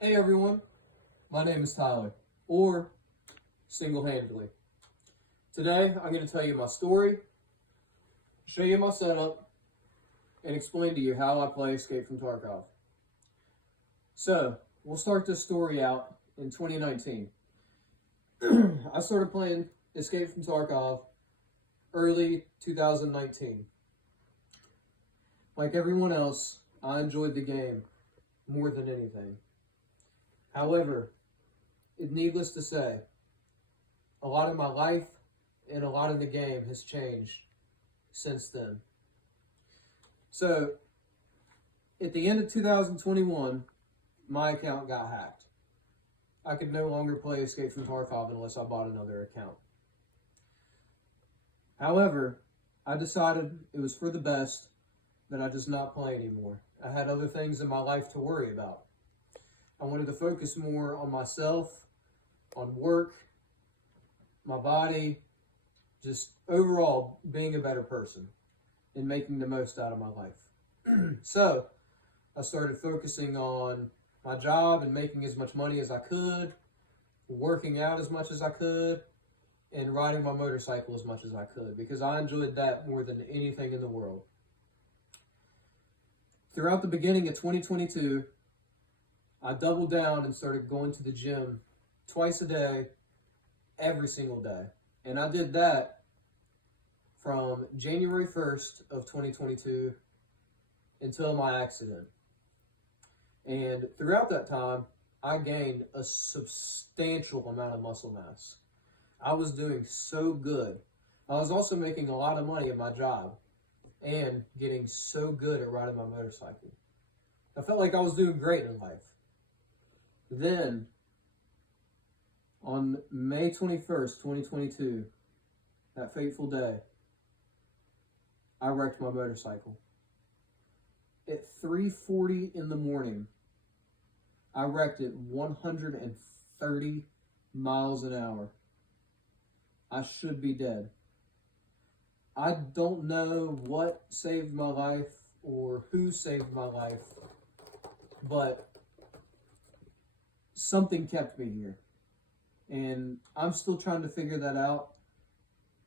Hey everyone, my name is Tyler, or Single-Handedly. Today I'm going to tell you my story, show you my setup, and explain to you how I play Escape from Tarkov. So, we'll start this story out in 2019. I started playing Escape from Tarkov early 2019. Like everyone else, I enjoyed the game more than anything. However, needless to say, a lot of my life and a lot of the game has changed since then. So, at the end of 2021, my account got hacked. I could no longer play Escape from Tarkov unless I bought another account. However, I decided it was for the best that I just not play anymore. I had other things in my life to worry about. I wanted to focus more on myself, on work, my body, just overall being a better person and making the most out of my life. So I started focusing on my job and making as much money as I could, working out as much as I could, and riding my motorcycle as much as I could because I enjoyed that more than anything in the world. Throughout the beginning of 2022, I doubled down and started going to the gym twice a day, every single day. And I did that from January 1st of 2022 until my accident. And throughout that time, I gained a substantial amount of muscle mass. I was doing so good. I was also making a lot of money at my job and getting so good at riding my motorcycle. I felt like I was doing great in life. Then, on May 21st, 2022, that fateful day, I wrecked my motorcycle. At 3:40 in the morning, I wrecked it 130 miles an hour. I should be dead. I don't know what saved my life or who saved my life, but something kept me here. And I'm still trying to figure that out.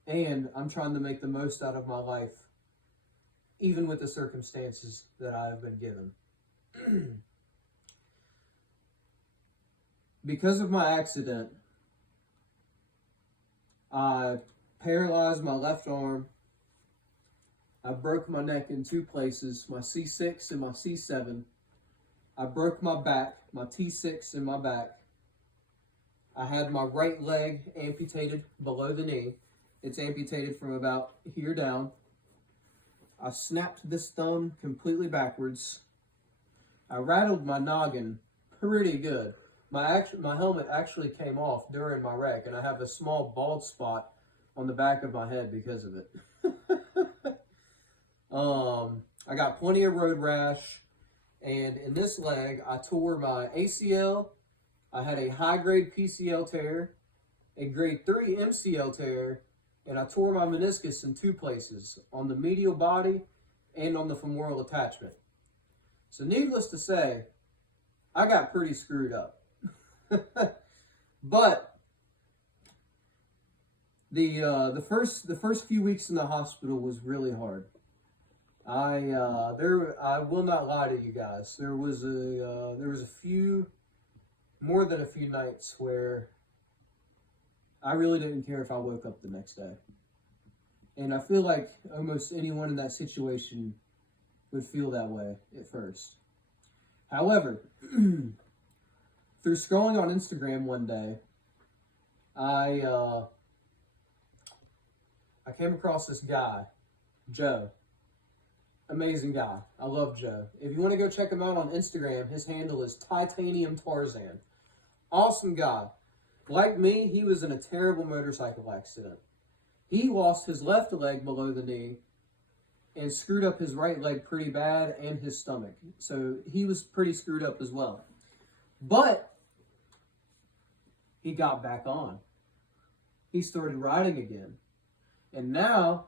And I'm trying to make the most out of my life, even with the circumstances that I have been given. Because of my accident, I paralyzed my left arm. I broke my neck in two places, my C6 and my C7. I broke my back, my T6 in my back. I had my right leg amputated below the knee. It's amputated from about here down. I snapped this thumb completely backwards. I rattled my noggin pretty good. My helmet actually came off during my wreck, and I have a small bald spot on the back of my head because of it. I got plenty of road rash. And in this leg, I tore my ACL, I had a high-grade PCL tear, a grade 3 MCL tear, and I tore my meniscus in two places, on the medial body and on the femoral attachment. So needless to say, I got pretty screwed up. But the first few weeks in the hospital was really hard. I will not lie to you guys. There was more than a few nights where I really didn't care if I woke up the next day. And I feel like almost anyone in that situation would feel that way at first. However, through scrolling on Instagram one day, I came across this guy, Joe. Amazing guy. I love Joe. If you want to go check him out on Instagram, his handle is Titanium Tarzan. Awesome guy. Like me, he was in a terrible motorcycle accident. He lost his left leg below the knee and screwed up his right leg pretty bad and his stomach. So he was pretty screwed up as well. But he got back on. He started riding again. And now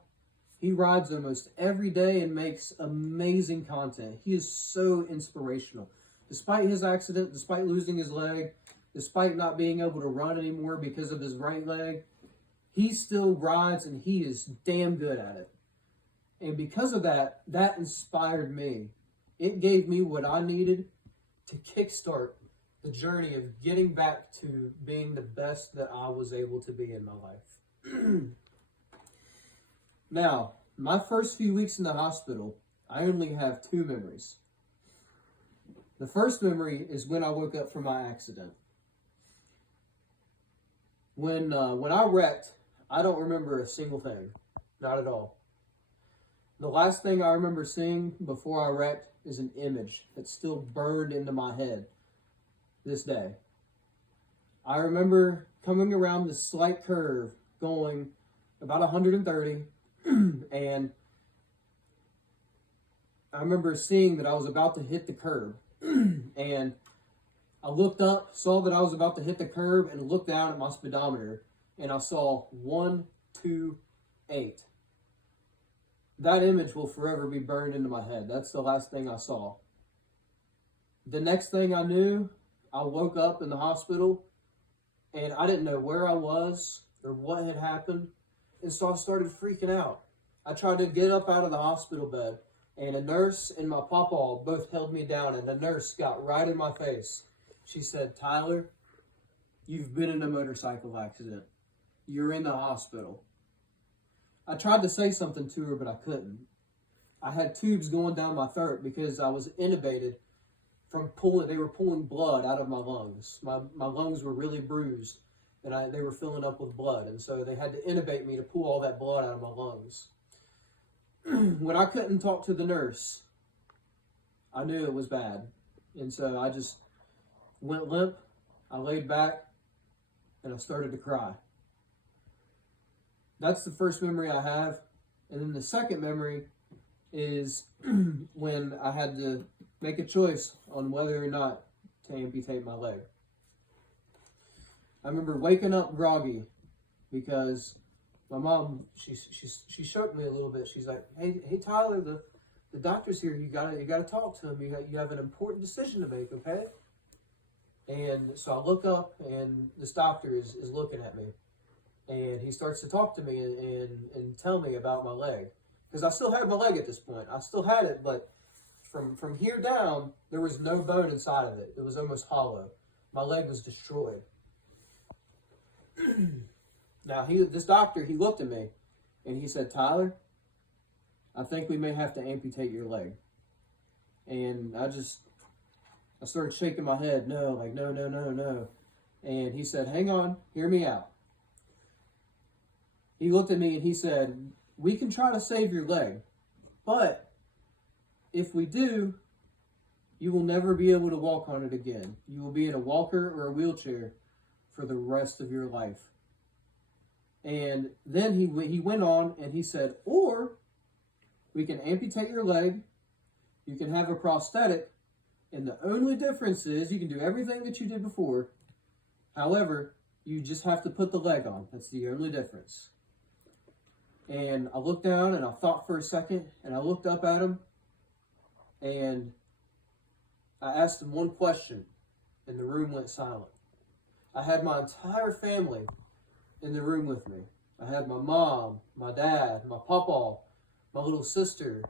he rides almost every day and makes amazing content. He is so inspirational. Despite his accident, despite losing his leg, despite not being able to run anymore because of his right leg, he still rides and he is damn good at it. And because of that, that inspired me. It gave me what I needed to kickstart the journey of getting back to being the best that I was able to be in my life. Now, my first few weeks in the hospital, I only have two memories. The first memory is when I woke up from my accident. When I wrecked, I don't remember a single thing. Not at all. The last thing I remember seeing before I wrecked is an image that's still burned into my head this day. I remember coming around this slight curve going about 130 and I remember seeing that I was about to hit the curb and I looked up, saw that I was about to hit the curb and looked down at my speedometer and I saw 128. That image will forever be burned into my head. That's the last thing I saw. The next thing I knew, I woke up in the hospital and I didn't know where I was or what had happened. And so I started freaking out. I tried to get up out of the hospital bed and a nurse and my papa both held me down and the nurse got right in my face. She said, "Tyler, you've been in a motorcycle accident. You're in the hospital." I tried to say something to her, but I couldn't. I had tubes going down my throat because I was intubated from they were pulling blood out of my lungs. My lungs were really bruised and they were filling up with blood. And so they had to intubate me to pull all that blood out of my lungs. When I couldn't talk to the nurse, I knew it was bad. And so I just went limp. I laid back and I started to cry. That's the first memory I have. And then the second memory is when I had to make a choice on whether or not to amputate my leg. I remember waking up groggy because my mom, she shook me a little bit. She's like, hey Tyler, the doctor's here. You gotta talk to him. You have an important decision to make, okay? And so I look up and this doctor is looking at me. And he starts to talk to me and tell me about my leg. Because I still had my leg at this point. I still had it, but from here down, there was no bone inside of it. It was almost hollow. My leg was destroyed. Now, this doctor, he looked at me and he said, "Tyler, I think we may have to amputate your leg." And I started shaking my head. No. And he said, "Hang on, hear me out." He looked at me and he said, "We can try to save your leg, but if we do, you will never be able to walk on it again. You will be in a walker or a wheelchair for the rest of your life." And then he went on and he said, "Or we can amputate your leg, you can have a prosthetic, and the only difference is you can do everything that you did before. However, you just have to put the leg on. That's the only difference." And I looked down and I thought for a second and I looked up at him and I asked him one question and the room went silent. I had my entire family in the room with me. I had my mom, my dad, my papa, my little sister,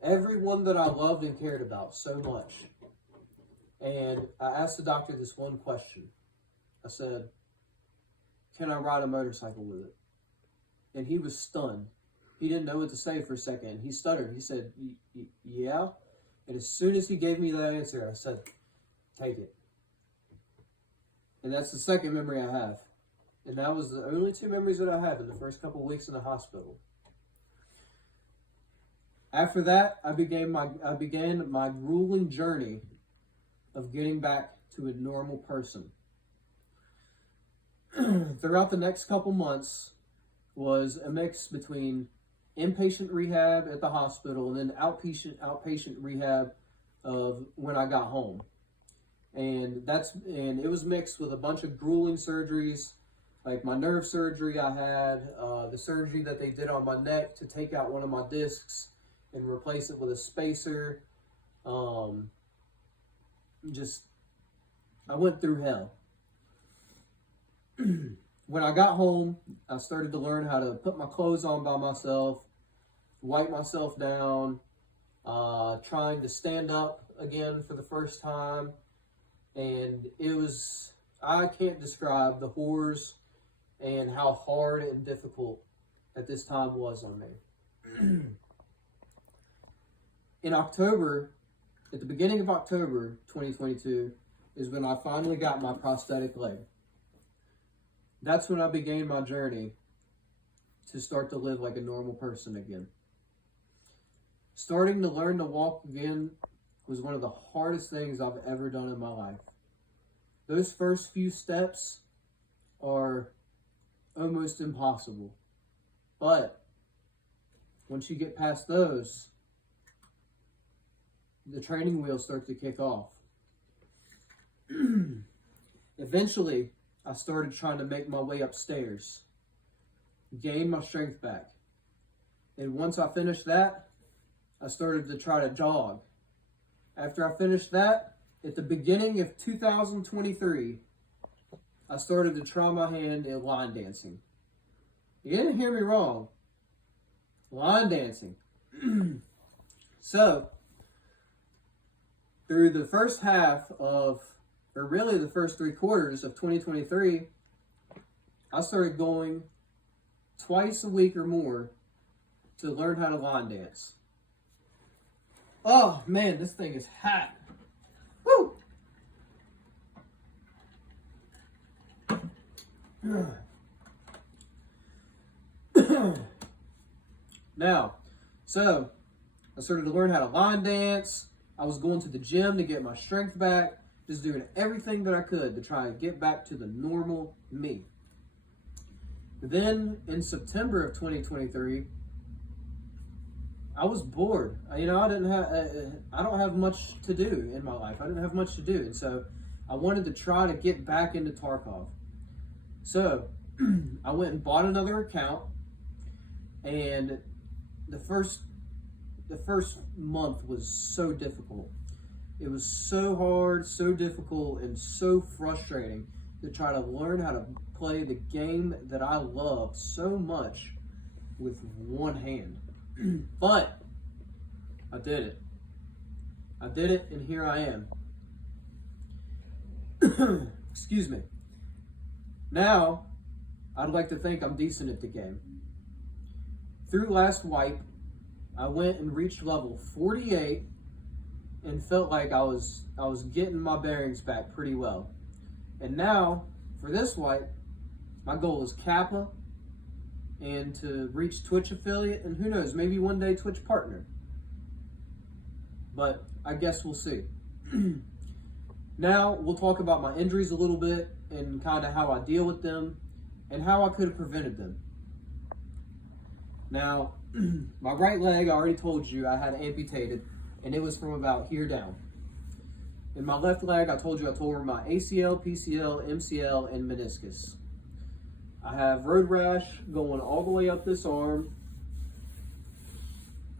everyone that I loved and cared about so much. And I asked the doctor this one question. I said, "Can I ride a motorcycle with it?" And he was stunned. He didn't know what to say for a second. He stuttered. He said, "Yeah." And as soon as he gave me that answer, I said, "Take it." And that's the second memory I have. And that was the only two memories that I have in the first couple of weeks in the hospital. After that, I began my grueling journey of getting back to a normal person. Throughout the next couple months was a mix between inpatient rehab at the hospital and then outpatient rehab of when I got home. And it was mixed with a bunch of grueling surgeries, like my nerve surgery I had, the surgery that they did on my neck to take out one of my discs and replace it with a spacer. just, I went through hell. When I got home, I started to learn how to put my clothes on by myself, wipe myself down, trying to stand up again for the first time. And it was, I can't describe the horrors and how hard and difficult at this time was on me. In October, at the beginning of October 2022, is when I finally got my prosthetic leg. That's when I began my journey to start to live like a normal person again. Starting to learn to walk again was one of the hardest things I've ever done in my life. Those first few steps are almost impossible. But once you get past those, the training wheels start to kick off. Eventually, I started trying to make my way upstairs, gain my strength back. And once I finished that, I started to try to jog. After I finished that, at the beginning of 2023, I started to try my hand at line dancing. You didn't hear me wrong. Line dancing. So, through the first half of, or really the first 3 quarters of 2023, I started going twice a week or more to learn how to line dance. Oh man, this thing is hot. Woo! Now, so I started to learn how to line dance. I was going to the gym to get my strength back, just doing everything that I could to try and get back to the normal me. Then in September of 2023, I was bored. I don't have much to do in my life. I didn't have much to do, and so I wanted to try to get back into Tarkov. So I went and bought another account, and the first month was so difficult. It was so hard, so difficult, and so frustrating to try to learn how to play the game that I loved so much with one hand. But I did it. I did it, and here I am. Excuse me. Now, I'd like to think I'm decent at the game. Through last wipe, I went and reached level 48 and felt like I was getting my bearings back pretty well. And now, for this wipe, my goal is Kappa and to reach Twitch affiliate, and who knows, maybe one day Twitch partner. But I guess we'll see. Now, we'll talk about my injuries a little bit and kind of how I deal with them and how I could have prevented them. Now, my right leg, I already told you, I had amputated, and it was from about here down. In my left leg, I told you I tore my ACL, PCL, MCL, and meniscus. I have road rash going all the way up this arm.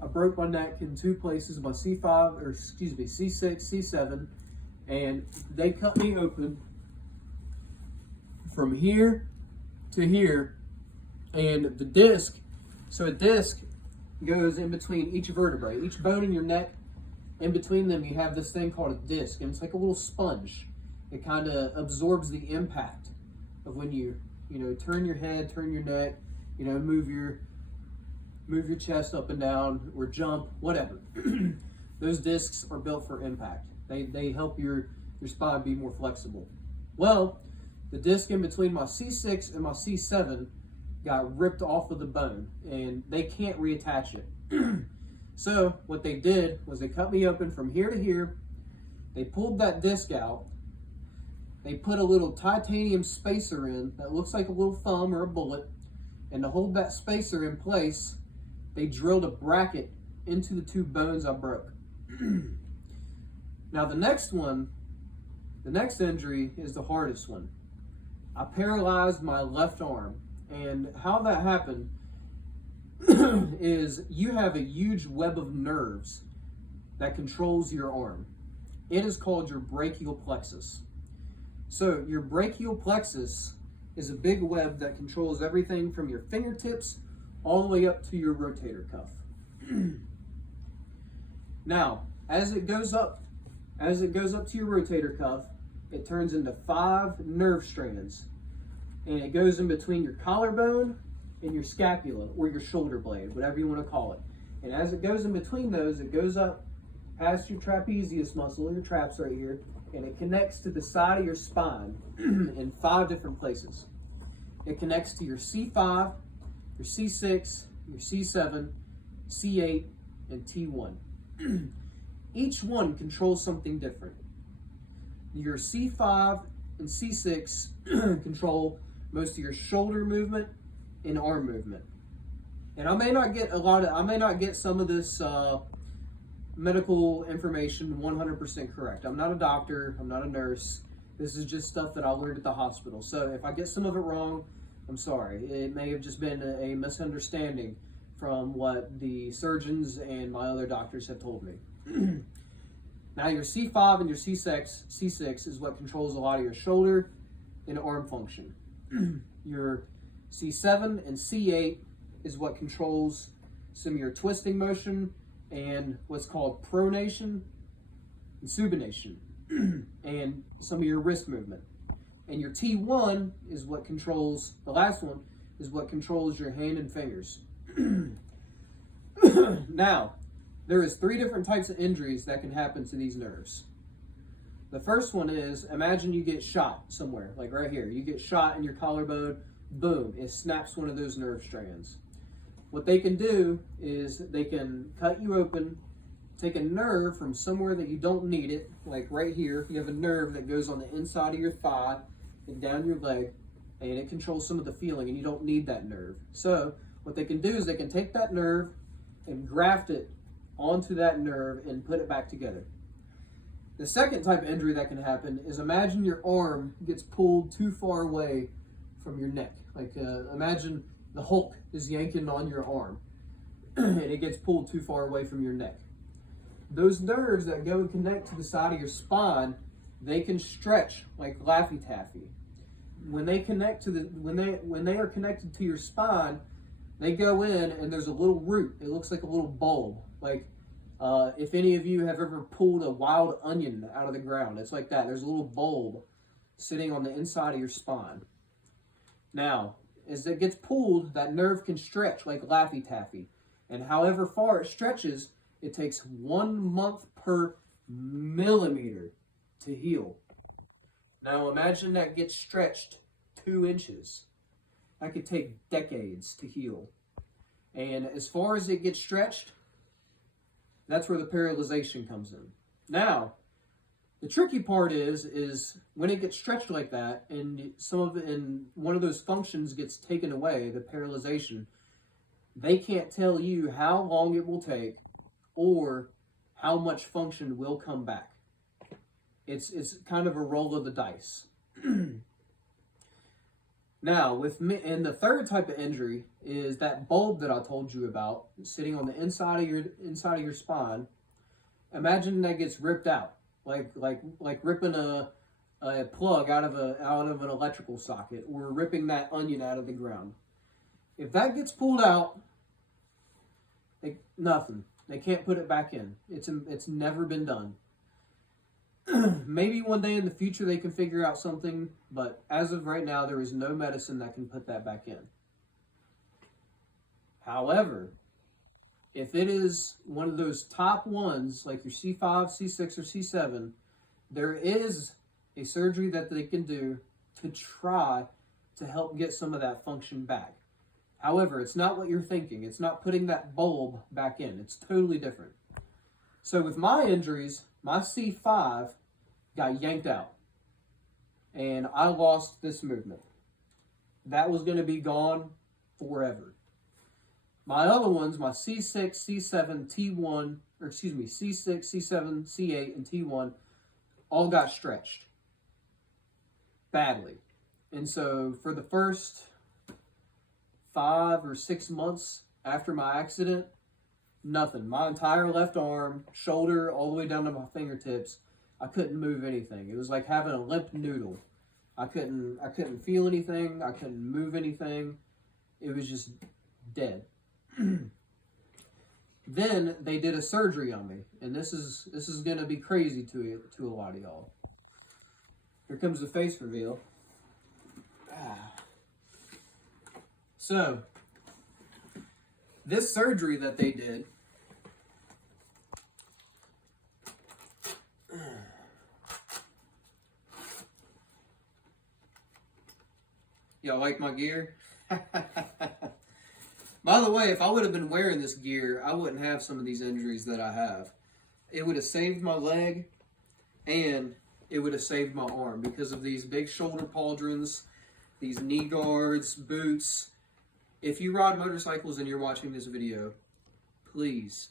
I broke my neck in 2 places, my C6, C7, and they cut me open from here to here, and the disc, so a disc goes in between each vertebrae, each bone in your neck. In between them, you have this thing called a disc, and it's like a little sponge. It kind of absorbs the impact of when you turn your head, turn your neck, move your chest up and down, or jump, whatever. Those discs are built for impact. They help your spine be more flexible. Well, the disc in between my C6 and my C7 got ripped off of the bone, and they can't reattach it. So what they did was they cut me open from here to here. They pulled that disc out. They put a little titanium spacer in that looks like a little thumb or a bullet. And to hold that spacer in place, they drilled a bracket into the 2 bones I broke. Now the next injury is the hardest one. I paralyzed my left arm. And how that happened is you have a huge web of nerves that controls your arm. It is called your brachial plexus. So your brachial plexus is a big web that controls everything from your fingertips all the way up to your rotator cuff. Now, as it goes up to your rotator cuff, it turns into 5 nerve strands, and it goes in between your collarbone and your scapula, or your shoulder blade, whatever you want to call it. And as it goes in between those, it goes up past your trapezius muscle, your traps right here, and it connects to the side of your spine in 5 different places. It connects to your C5, your C6, your C7, C8, and T1. Each one controls something different. Your C5 and C6 control most of your shoulder movement and arm movement. And I may not get some of this medical information 100% correct. I'm not a doctor, I'm not a nurse. This is just stuff that I learned at the hospital. So if I get some of it wrong, I'm sorry. It may have just been a misunderstanding from what the surgeons and my other doctors have told me. Now your C5 and your C6 is what controls a lot of your shoulder and arm function. Your C7 and C8 is what controls some of your twisting motion and what's called pronation and supination and some of your wrist movement. And your T1 is what controls, the last one, is what controls your hand and fingers. Now, there is 3 different types of injuries that can happen to these nerves. The first one is, imagine you get shot somewhere, like right here. You get shot in your collarbone, boom, it snaps one of those nerve strands. What they can do is they can cut you open, take a nerve from somewhere that you don't need it, like right here. You have a nerve that goes on the inside of your thigh and down your leg, and it controls some of the feeling, and you don't need that nerve. So what they can do is they can take that nerve and graft it onto that nerve and put it back together. The second type of injury that can happen is, imagine your arm gets pulled too far away from your neck. Like imagine the Hulk is yanking on your arm and it gets pulled too far away from your neck. Those nerves that go and connect to the side of your spine, they can stretch like Laffy Taffy. When they connect to when they are connected to your spine, they go in and there's a little root. It looks like a little bulb. Like if any of you have ever pulled a wild onion out of the ground, it's like that. There's a little bulb sitting on the inside of your spine. Now, as it gets pulled, that nerve can stretch like Laffy Taffy. And however far it stretches, it takes 1 month per millimeter to heal. Now imagine that gets stretched 2 inches. That could take decades to heal. And as far as it gets stretched, that's where the paralyzation comes in. Now, the tricky part is when it gets stretched like that, and one of those functions gets taken away, the paralyzation, they can't tell you how long it will take or how much function will come back. It's kind of a roll of the dice. Now, and the third type of injury is that bulb that I told you about sitting on the inside of your spine. Imagine that gets ripped out, like ripping a plug out of an electrical socket, or ripping that onion out of the ground. If that gets pulled out, nothing. They can't put it back in. It's never been done. Maybe one day in the future they can figure out something, but as of right now, there is no medicine that can put that back in. However, if it is one of those top ones, like your C5, C6, or C7, there is a surgery that they can do to try to help get some of that function back. However, it's not what you're thinking. It's not putting that bulb back in. It's totally different. So with my injuries, my C5 got yanked out, and I lost this movement. That was going to be gone forever. My other ones, my C6, C7, T1, C6, C7, C8, and T1, all got stretched badly. And so for the first 5 or 6 months after my accident, nothing. My entire left arm, shoulder, all the way down to my fingertips, I couldn't move anything. It was like having a limp noodle. I couldn't feel anything. I couldn't move anything. It was just dead. Then they did a surgery on me, and this is gonna be crazy to a lot of y'all. Here comes the face reveal. So, this surgery that they did, y'all like my gear? By the way, if I would have been wearing this gear, I wouldn't have some of these injuries that I have. It would have saved my leg, and it would have saved my arm because of these big shoulder pauldrons, these knee guards, boots. If you ride motorcycles and you're watching this video, please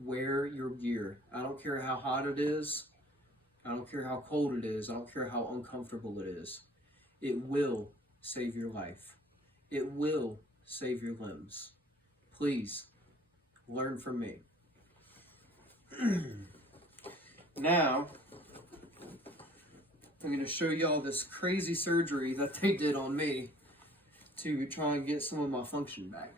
wear your gear. I don't care how hot it is. I don't care how cold it is. I don't care how uncomfortable it is. It will save your life. It will save your limbs. Please learn from me. Now, I'm going to show y'all this crazy surgery that they did on me to try and get some of my function back.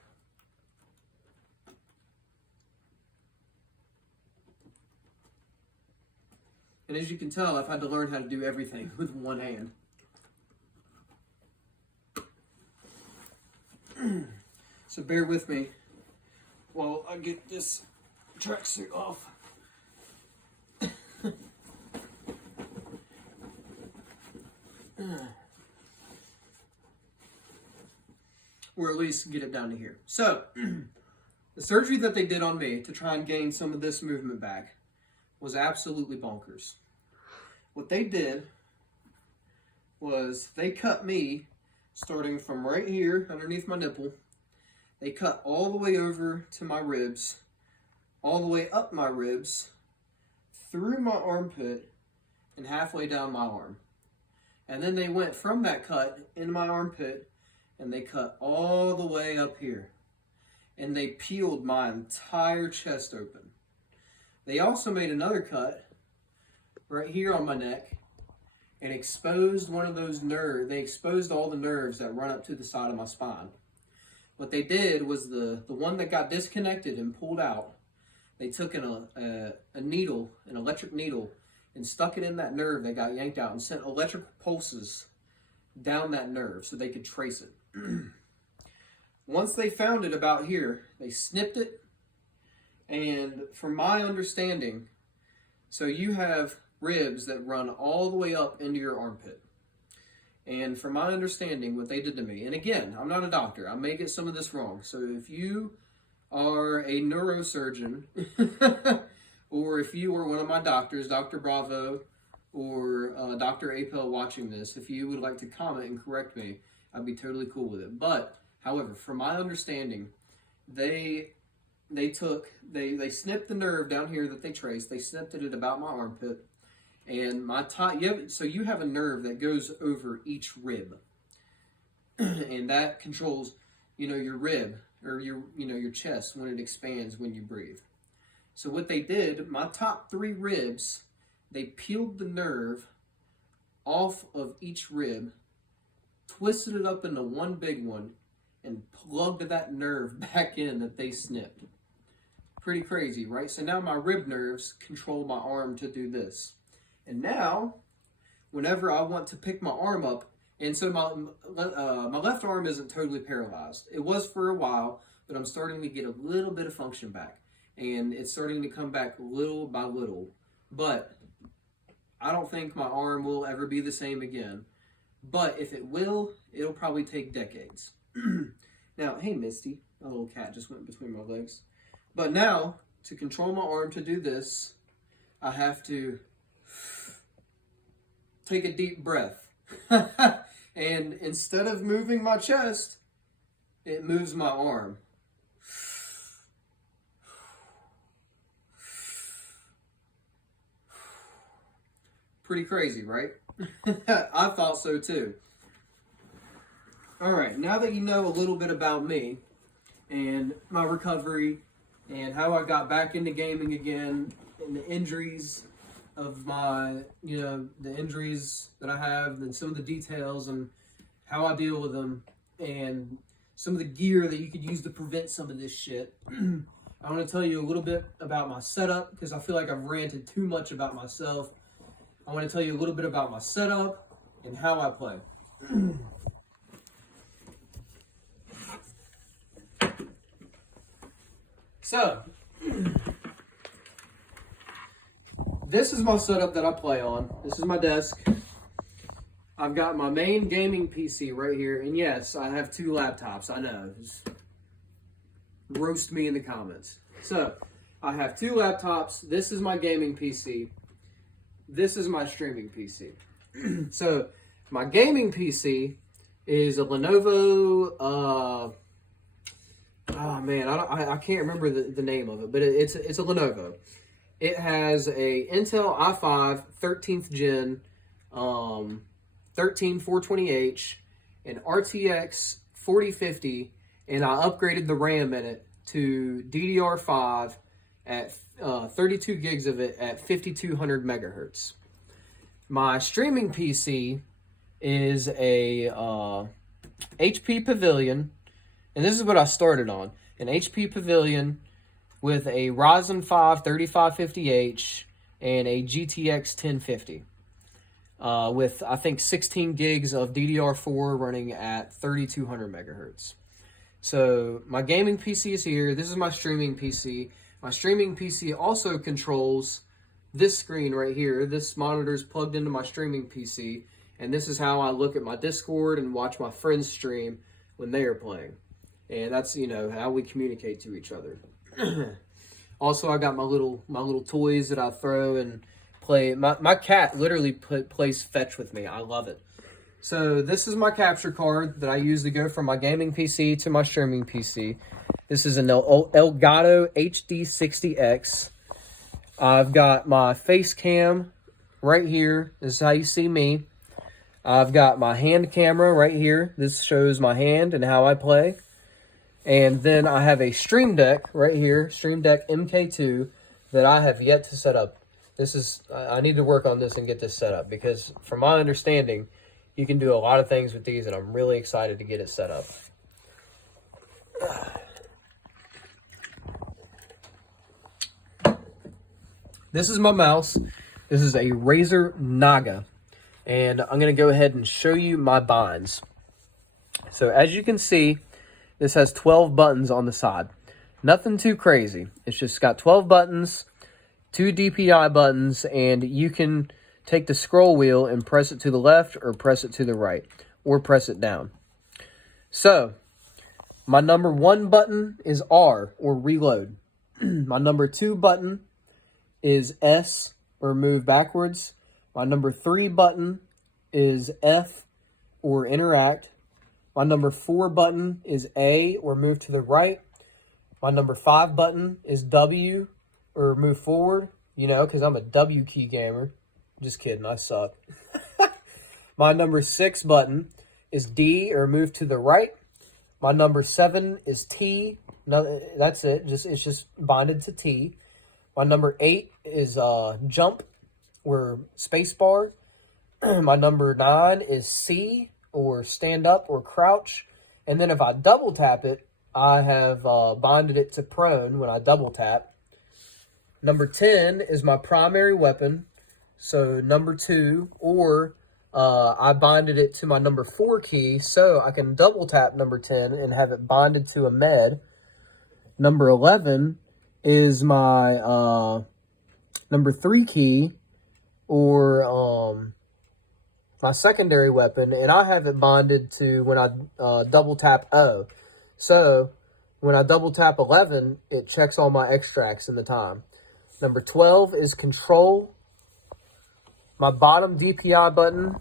And as you can tell, I've had to learn how to do everything with one hand. So bear with me while I get this tracksuit off. Or at least get it down to here. So, the surgery that they did on me to try and gain some of this movement back was absolutely bonkers. What they did was they cut me starting from right here underneath my nipple. They cut all the way over to my ribs, all the way up my ribs, through my armpit, and halfway down my arm. And then they went from that cut in my armpit, and they cut all the way up here. And they peeled my entire chest open. They also made another cut right here on my neck and exposed one of those nerves. They exposed all the nerves that run up to the side of my spine. What they did was the one that got disconnected and pulled out, they took a needle, an electric needle, and stuck it in that nerve that got yanked out and sent electric pulses down that nerve so they could trace it. Once they found it about here, they snipped it, and from my understanding, so you have ribs that run all the way up into your armpit. And from my understanding, what they did to me, and again, I'm not a doctor, I may get some of this wrong, so if you are a neurosurgeon, or if you are one of my doctors, Dr. Bravo, or Dr. Apel watching this, if you would like to comment and correct me, I'd be totally cool with it. But, however, from my understanding, they snipped the nerve down here that they traced. They snipped it at about my armpit, and my top. So you have a nerve that goes over each rib, and that controls, your rib or your chest when it expands when you breathe. So what they did, my top 3 ribs, they peeled the nerve off of each rib, twisted it up into one big one, and plugged that nerve back in that they snipped. Pretty crazy, right? So now my rib nerves control my arm to do this. And now, whenever I want to pick my arm up, and so my left arm isn't totally paralyzed. It was for a while, but I'm starting to get a little bit of function back. And it's starting to come back little by little. But I don't think my arm will ever be the same again. But if it will, it'll probably take decades. Now, hey Misty, my little cat just went between my legs. But now, to control my arm to do this, I have to take a deep breath. And instead of moving my chest, it moves my arm. Pretty crazy, right? I thought so too. Alright, now that you know a little bit about me and my recovery and how I got back into gaming again and the injuries of my, the injuries that I have, and some of the details and how I deal with them, and some of the gear that you could use to prevent some of this shit. I want to tell you a little bit about my setup, because I feel like I've ranted too much about myself. I want to tell you a little bit about my setup and how I play. So, this is my setup that I play on. This is my desk. I've got my main gaming PC right here. And yes, I have 2 laptops. I know. Just roast me in the comments. So, I have 2 laptops. This is my gaming PC. This is my streaming PC. So, my gaming PC is a Lenovo, oh man, I can't remember the name of it, but it's a Lenovo. It has a Intel i5 13th gen, 13420H, an RTX 4050, and I upgraded the RAM in it to DDR5 at 32 gigs of it at 5200 megahertz. My streaming PC is a HP Pavilion, and this is what I started on. An HP Pavilion with a Ryzen 5 3550H and a GTX 1050. With, I think, 16 gigs of DDR4 running at 3200 megahertz. So, my gaming PC is here. This is my streaming PC. My streaming PC also controls this screen right here. This monitor is plugged into my streaming PC. And this is how I look at my Discord and watch my friends stream when they are playing. And that's, how we communicate to each other. Also, I got my little toys that I throw and play. My cat literally plays fetch with me. I love it. So this is my capture card that I use to go from my gaming PC to my streaming PC. This is an Elgato HD60X. I've got my face cam right here. This is how you see me. I've got my hand camera right here. This shows my hand and how I play. And then I have a Stream Deck right here, Stream Deck MK2, that I have yet to set up. I need to work on this and get this set up, because from my understanding, you can do a lot of things with these, and I'm really excited to get it set up. This is my mouse. This is a Razer Naga, and I'm going to go ahead and show you my binds. So as you can see, this has 12 buttons on the side. Nothing too crazy. It's just got 12 buttons, 2 DPI buttons, and you can take the scroll wheel and press it to the left or press it to the right or press it down. So, my number 1 button is R, or reload. My number 2 button is S, or move backwards. My number 3 button is F, or interact. My number 4 button is A, or move to the right. My number 5 button is W, or move forward. Because I'm a W key gamer. Just kidding, I suck. My number 6 button is D, or move to the right. My number 7 is T. No, that's it. It's just binded to T. My number 8 is jump, or space bar. My number 9 is C, or stand up, or crouch. And then if I double tap it, I have binded it to prone when I double tap. Number 10 is my primary weapon. So number 2, or I binded it to my number 4 key, so I can double tap number 10 and have it binded to a med. Number 11 is my number 3 key, or my secondary weapon, and I have it bonded to when I double tap O. So when I double tap 11, it checks all my extracts in the time. Number 12 is control. My bottom DPI button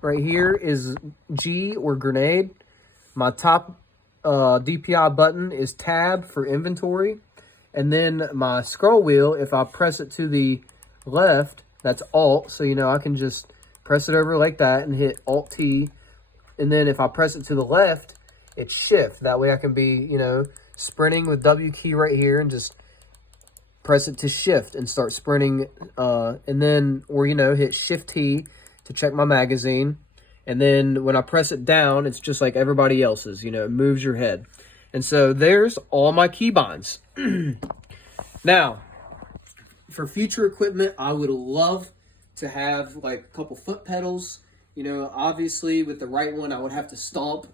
right here is G, or grenade. My top DPI button is tab, for inventory. And then my scroll wheel, if I press it to the left, that's Alt. So, I can just press it over like that and hit Alt-T. And then if I press it to the left, it's Shift. That way I can be, sprinting with W key right here and just press it to shift and start sprinting, and then, or, hit shift T to check my magazine. And then when I press it down, it's just like everybody else's, it moves your head. And so there's all my keybinds. Now, for future equipment, I would love to have like a couple foot pedals. Obviously with the right one, I would have to stomp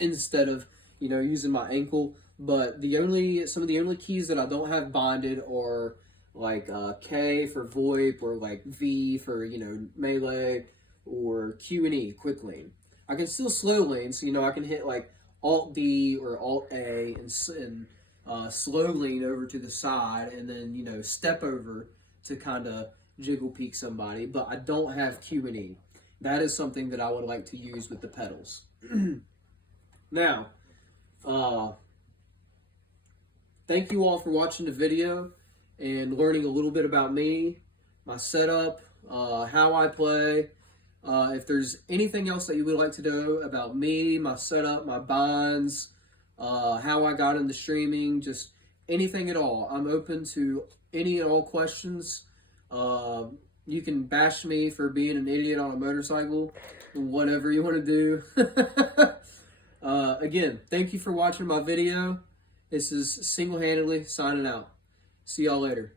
instead of, using my ankle. But some of the only keys that I don't have bonded are like K for VoIP, or like V for, melee, or Q and E, quick lane. I can still slow lane, so, I can hit like Alt D or Alt A and slow lean over to the side, and then, step over to kind of jiggle peek somebody. But I don't have Q and E. That is something that I would like to use with the pedals. Now, thank you all for watching the video and learning a little bit about me, my setup, how I play. If there's anything else that you would like to know about me, my setup, my binds, how I got into streaming, just anything at all, I'm open to any and all questions. You can bash me for being an idiot on a motorcycle, whatever you want to do. Again, thank you for watching my video. This is Single-Handedly signing out. See y'all later.